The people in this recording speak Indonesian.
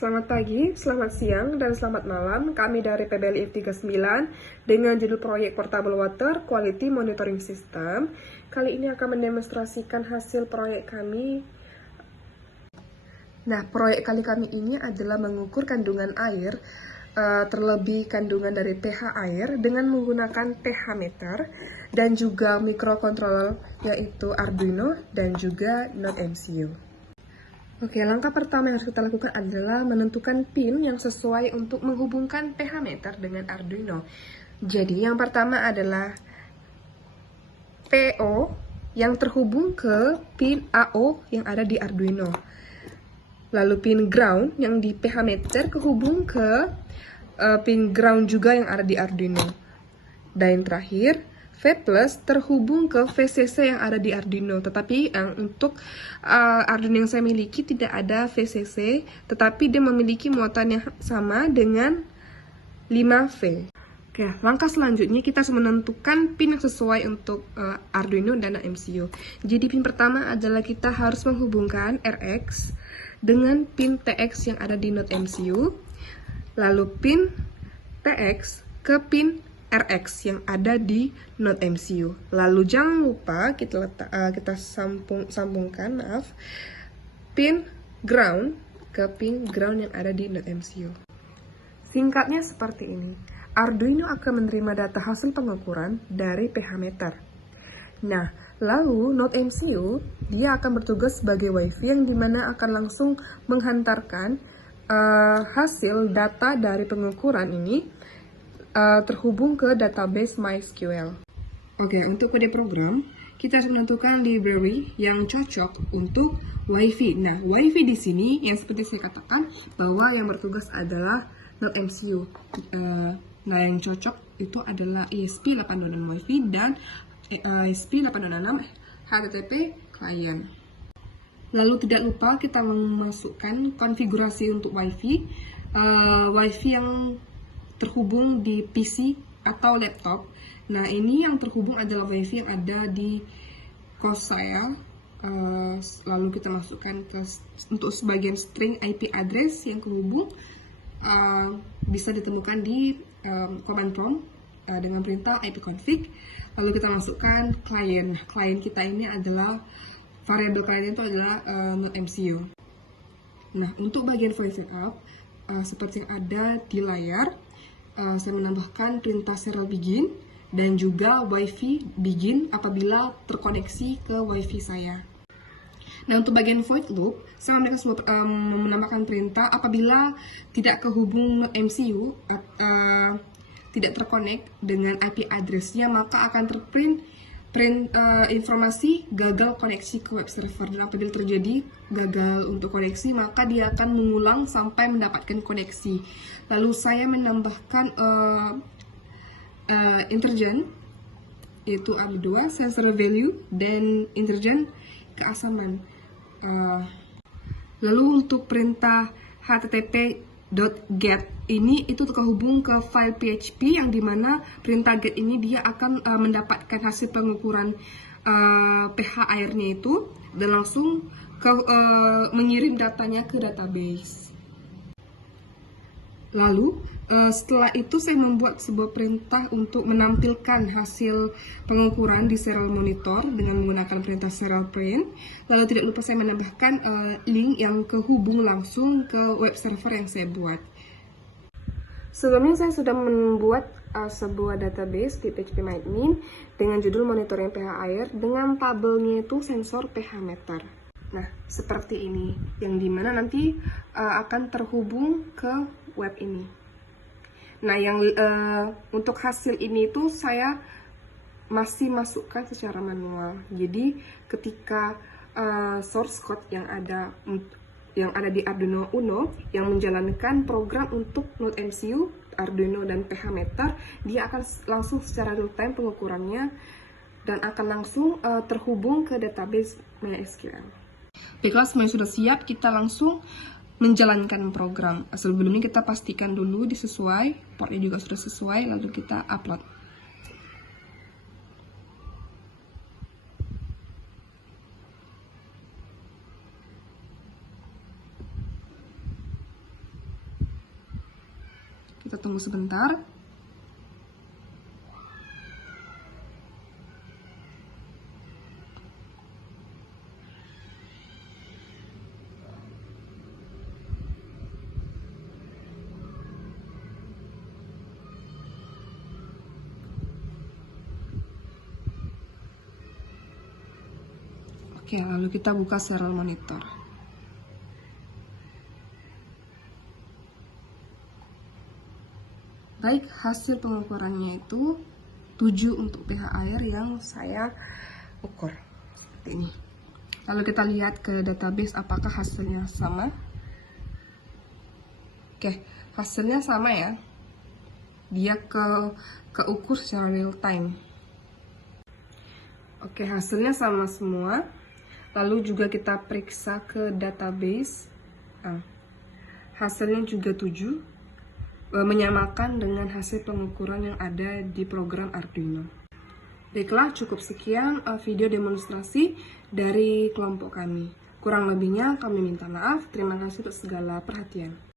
Selamat pagi, selamat siang, dan selamat malam. Kami dari PBLIF 39 dengan judul Proyek Portable Water Quality Monitoring System. Kali ini akan mendemonstrasikan hasil proyek kami. Nah, proyek kami ini adalah mengukur kandungan air, terlebih kandungan dari pH air dengan menggunakan pH meter dan juga microcontroller yaitu Arduino dan juga NodeMCU. Oke, langkah pertama yang harus kita lakukan adalah menentukan pin yang sesuai untuk menghubungkan pH meter dengan Arduino. Jadi, yang pertama adalah PO yang terhubung ke pin AO yang ada di Arduino. Lalu pin ground yang di pH meter kehubung ke pin ground juga yang ada di Arduino. Dan yang terakhir, V plus terhubung ke VCC yang ada di Arduino, tetapi untuk Arduino yang saya miliki tidak ada VCC, tetapi dia memiliki muatan yang sama dengan 5V. Oke, langkah selanjutnya kita harus menentukan pin yang sesuai untuk Arduino dan MCU. Jadi pin pertama adalah kita harus menghubungkan RX dengan pin TX yang ada di node MCU, lalu pin TX ke pin RX yang ada di node MCU. Lalu jangan lupa kita sambungkan pin ground ke pin ground yang ada di node MCU. Singkatnya seperti ini. Arduino akan menerima data hasil pengukuran dari pH meter. Nah, lalu node MCU dia akan bertugas sebagai WiFi yang dimana akan langsung menghantarkan hasil data dari pengukuran ini terhubung ke database MySQL. Oke, untuk kode program, kita harus menentukan library yang cocok untuk WiFi. Nah, WiFi di sini yang seperti saya katakan bahwa yang bertugas adalah node MCU. Nah, yang cocok itu adalah ESP8266 WiFi dan ESP8266 HTTP client. Lalu tidak lupa kita memasukkan konfigurasi untuk WiFi. WiFi yang terhubung di PC atau laptop. Nah, ini yang terhubung adalah WiFi yang ada di kos saya. Lalu kita masukkan untuk sebagian string IP address yang terhubung bisa ditemukan di command prompt dengan perintah ipconfig. Lalu kita masukkan klien. Nah, klien kita ini adalah variabel klien itu adalah node MCU. Nah, untuk bagian file setup seperti yang ada di layar, saya menambahkan perintah serial begin dan juga WiFi begin apabila terkoneksi ke WiFi saya. Nah, untuk bagian void loop, saya menambahkan perintah apabila tidak kehubung MCU, tidak terkonek dengan IP address-nya, maka akan terprint informasi gagal koneksi ke web server. Dan apabila terjadi gagal untuk koneksi, maka dia akan mengulang sampai mendapatkan koneksi. Lalu saya menambahkan intergen, yaitu AB2, sensor value, dan intergen keasaman. Lalu untuk perintah http.get ini itu terhubung ke file PHP yang dimana perintah get ini dia akan mendapatkan hasil pengukuran pH airnya itu dan langsung mengirim datanya ke database. Lalu setelah itu saya membuat sebuah perintah untuk menampilkan hasil pengukuran di serial monitor dengan menggunakan perintah serial print. Lalu tidak lupa saya menambahkan link yang kehubung langsung ke web server yang saya buat. Sebelumnya saya sudah membuat sebuah database di phpMyAdmin dengan judul monitoring pH air dengan tabelnya itu sensor pH meter. Nah, seperti ini, yang dimana nanti akan terhubung ke web ini. Nah, yang untuk hasil ini itu saya masih masukkan secara manual. Jadi, ketika source code yang ada di Arduino Uno yang menjalankan program untuk node MCU, Arduino dan pH meter, dia akan langsung secara real time pengukurannya dan akan langsung terhubung ke database MySQL. Baiklah, semuanya sudah siap, kita langsung menjalankan program. Sebelumnya kita pastikan dulu disesuai, portnya juga sudah sesuai, lalu kita upload. Kita tunggu sebentar. Oke, lalu kita buka serial monitor. Baik, hasil pengukurannya itu 7 untuk pH air yang saya ukur. Seperti ini. Lalu kita lihat ke database apakah hasilnya sama. Oke, hasilnya sama ya. Dia keukur secara real time. Oke, hasilnya sama semua. Lalu juga kita periksa ke database. Hasilnya juga 7, menyamakan dengan hasil pengukuran yang ada di program Arduino. Baiklah, cukup sekian video demonstrasi dari kelompok kami. Kurang lebihnya kami minta maaf. Terima kasih untuk segala perhatian.